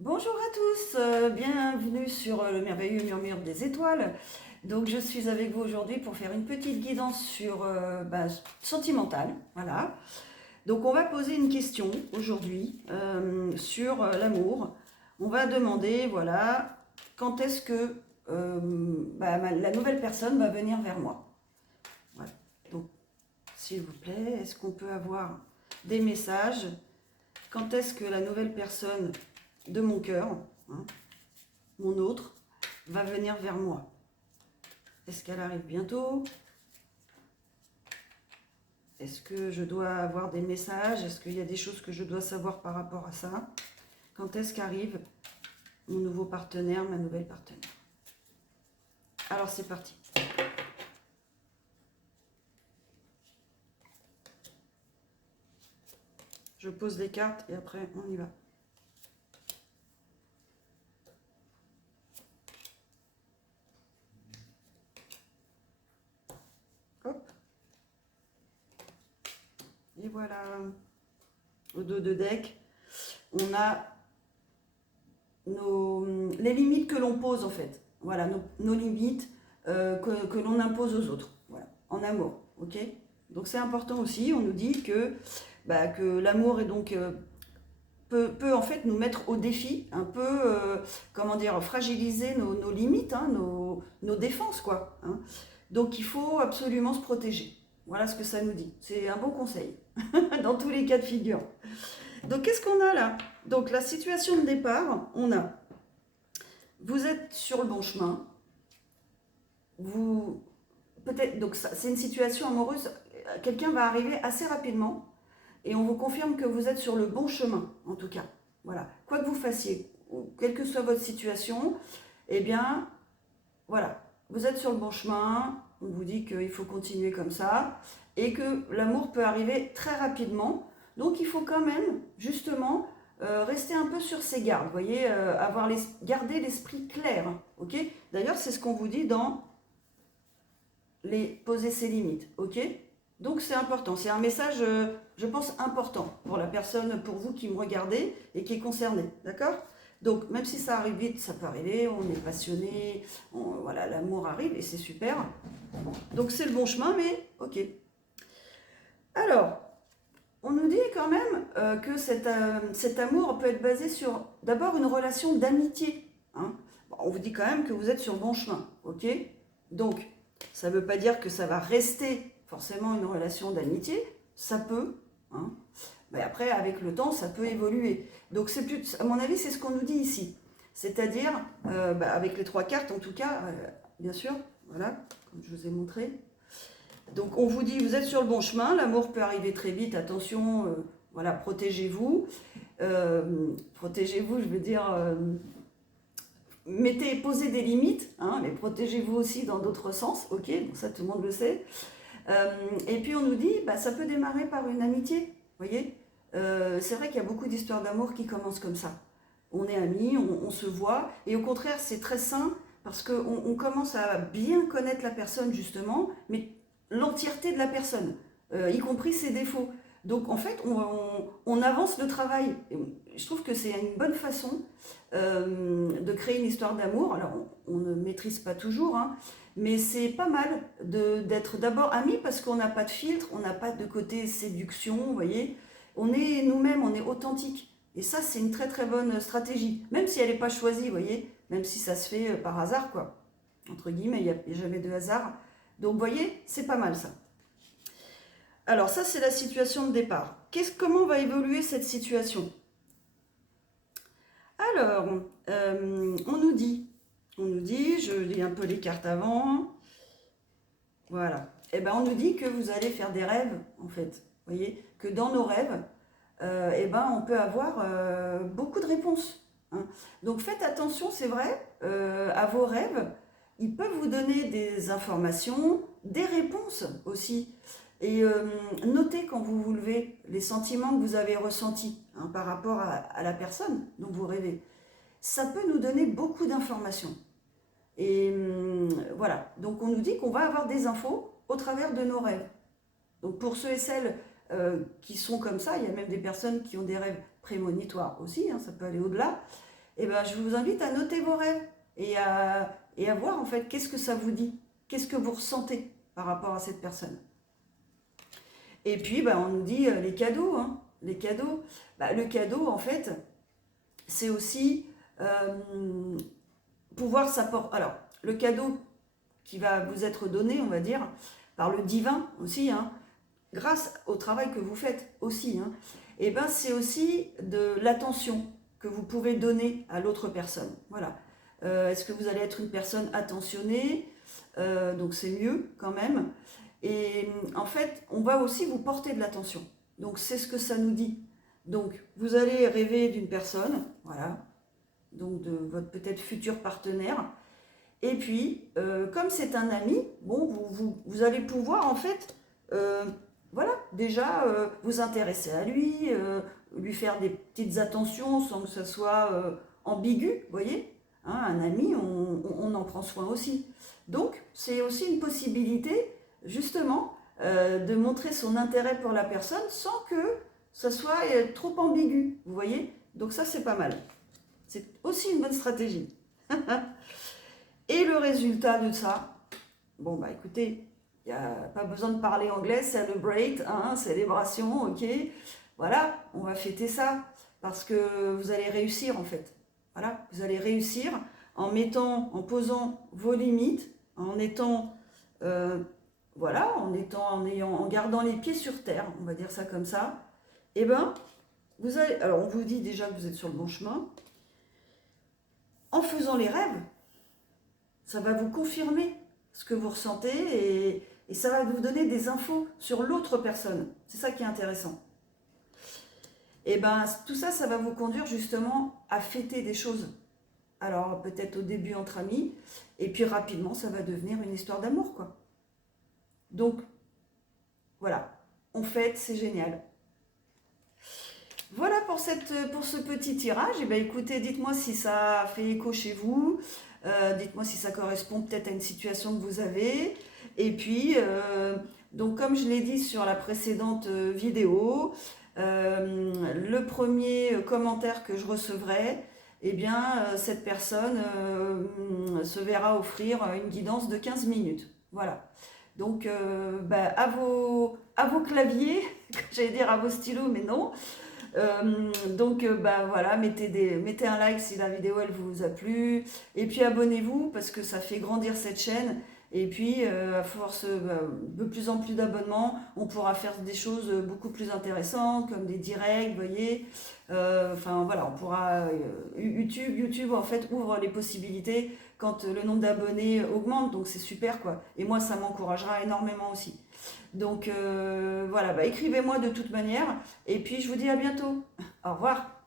Bonjour à tous, bienvenue sur le merveilleux murmure des étoiles. Donc je suis avec vous aujourd'hui pour faire une petite guidance sur sentimentale, voilà. Donc on va poser une question aujourd'hui sur l'amour. On va demander, voilà, quand est-ce que la nouvelle personne va venir vers moi. Voilà. Donc s'il vous plaît, est-ce qu'on peut avoir des messages? Quand est-ce que la nouvelle personne de mon cœur, hein, mon autre, va venir vers moi? Est-ce qu'elle arrive bientôt? Est-ce que je dois avoir des messages? Est-ce qu'il y a des choses que je dois savoir par rapport à ça? Quand est-ce qu'arrive mon nouveau partenaire, ma nouvelle partenaire? Alors c'est parti. Je pose les cartes et après on y va. Hop. Et voilà. Au dos de deck, on a les limites que l'on pose en fait. Voilà, nos limites que l'on impose aux autres. Voilà, en amour. Ok. Donc c'est important aussi. On nous dit que l'amour est donc peut en fait nous mettre au défi, un peu, comment dire, fragiliser nos limites, hein, nos défenses, quoi. Hein. Donc il faut absolument se protéger. Voilà ce que ça nous dit. C'est un bon conseil, dans tous les cas de figure. Donc qu'est-ce qu'on a là? Donc la situation de départ, on a, vous êtes sur le bon chemin, vous, peut-être, donc c'est une situation amoureuse, quelqu'un va arriver assez rapidement, et on vous confirme que vous êtes sur le bon chemin, en tout cas. Voilà. Quoi que vous fassiez, quelle que soit votre situation, eh bien, voilà, vous êtes sur le bon chemin, on vous dit qu'il faut continuer comme ça, et que l'amour peut arriver très rapidement. Donc il faut quand même, justement, rester un peu sur ses gardes, vous voyez, garder l'esprit clair, ok? D'ailleurs, c'est ce qu'on vous dit dans les poser ses limites, ok? Donc c'est important, c'est un message, je pense, important pour la personne, pour vous qui me regardez et qui est concernée, d'accord? Donc même si ça arrive vite, ça peut arriver, on est passionné, voilà, l'amour arrive et c'est super. Donc c'est le bon chemin, mais ok. Alors, on nous dit quand même que cet amour peut être basé sur d'abord une relation d'amitié. Hein. Bon, on vous dit quand même que vous êtes sur le bon chemin, ok? Donc, ça ne veut pas dire que ça va rester forcément une relation d'amitié, ça peut, hein. Mais après, avec le temps, ça peut évoluer. Donc, c'est plus, à mon avis, c'est ce qu'on nous dit ici. C'est-à-dire, avec les trois cartes en tout cas, bien sûr, voilà, comme je vous ai montré. Donc on vous dit, vous êtes sur le bon chemin, l'amour peut arriver très vite, attention, voilà, protégez-vous. Protégez-vous, je veux dire, posez des limites, hein, mais protégez-vous aussi dans d'autres sens, ok, donc ça tout le monde le sait. Et puis on nous dit, ça peut démarrer par une amitié, vous voyez. C'est vrai qu'il y a beaucoup d'histoires d'amour qui commencent comme ça. On est amis, on se voit, et au contraire c'est très sain, parce qu'on commence à bien connaître la personne justement, mais l'entièreté de la personne, y compris ses défauts. Donc en fait, on avance le travail. Et je trouve que c'est une bonne façon de créer une histoire d'amour. Alors on ne maîtrise pas toujours, hein, mais c'est pas mal d'être d'abord amis parce qu'on n'a pas de filtre, on n'a pas de côté séduction, vous voyez. On est nous-mêmes, on est authentique. Et ça, c'est une très très bonne stratégie. Même si elle n'est pas choisie, vous voyez, même si ça se fait par hasard, quoi. Entre guillemets, il n'y a jamais de hasard. Donc, vous voyez, c'est pas mal ça. Alors, ça, c'est la situation de départ. Comment va évoluer cette situation? Alors, on nous dit, je lis un peu les cartes avant. Voilà. Eh ben, on nous dit que vous allez faire des rêves, en fait. Vous voyez, que dans nos rêves, on peut avoir beaucoup de réponses. Hein. Donc, faites attention, c'est vrai, à vos rêves. Ils peuvent vous donner des informations, des réponses aussi. Et notez quand vous vous levez les sentiments que vous avez ressentis, hein, par rapport à la personne dont vous rêvez. Ça peut nous donner beaucoup d'informations. Et voilà, donc on nous dit qu'on va avoir des infos au travers de nos rêves. Donc pour ceux et celles qui sont comme ça, il y a même des personnes qui ont des rêves prémonitoires aussi, hein, ça peut aller au-delà. eh ben, je vous invite à noter vos rêves et à voir en fait qu'est-ce que ça vous dit, qu'est-ce que vous ressentez par rapport à cette personne. Et puis, on nous dit les cadeaux, hein, les cadeaux. Le cadeau, en fait, c'est aussi pouvoir s'apporter. Alors, le cadeau qui va vous être donné, on va dire, par le divin aussi, hein, grâce au travail que vous faites aussi, hein, et c'est aussi de l'attention que vous pouvez donner à l'autre personne. Voilà. Est-ce que vous allez être une personne attentionnée? Donc c'est mieux quand même. Et en fait, on va aussi vous porter de l'attention. Donc c'est ce que ça nous dit. Donc vous allez rêver d'une personne, voilà, donc de votre peut-être futur partenaire. Et puis, comme c'est un ami, bon, vous allez pouvoir en fait, voilà, déjà vous intéresser à lui faire des petites attentions sans que ce soit ambigu, vous voyez, hein, un ami, on en prend soin aussi. Donc, c'est aussi une possibilité, justement, de montrer son intérêt pour la personne sans que ça soit trop ambigu, vous voyez. Donc ça, c'est pas mal. C'est aussi une bonne stratégie. Et le résultat de ça, bon, écoutez, il n'y a pas besoin de parler anglais, celebrate, hein, célébration, ok. Voilà, on va fêter ça parce que vous allez réussir en fait. Voilà, vous allez réussir en posant vos limites, en étant, voilà, en gardant les pieds sur terre, on va dire ça comme ça. Et vous allez, alors on vous dit déjà que vous êtes sur le bon chemin. En faisant les rêves, ça va vous confirmer ce que vous ressentez et ça va vous donner des infos sur l'autre personne. C'est ça qui est intéressant. Et tout ça, ça va vous conduire justement à fêter des choses. Alors peut-être au début entre amis, et puis rapidement, ça va devenir une histoire d'amour, quoi. Donc, voilà, on fête, c'est génial. Voilà pour ce petit tirage. Et écoutez, dites-moi si ça fait écho chez vous. Dites-moi si ça correspond peut-être à une situation que vous avez. Et puis, donc comme je l'ai dit sur la précédente vidéo, le premier commentaire que je recevrai, cette personne se verra offrir une guidance de 15 minutes. Voilà. Donc, à vos claviers, j'allais dire à vos stylos, mais non. Voilà, mettez un like si la vidéo elle vous a plu et puis abonnez-vous parce que ça fait grandir cette chaîne et puis à force de plus en plus d'abonnements on pourra faire des choses beaucoup plus intéressantes comme des directs, vous voyez, voilà, on pourra YouTube en fait ouvre les possibilités quand le nombre d'abonnés augmente, donc c'est super quoi, et moi ça m'encouragera énormément aussi. Donc voilà, écrivez-moi de toute manière et puis je vous dis à bientôt. Au revoir.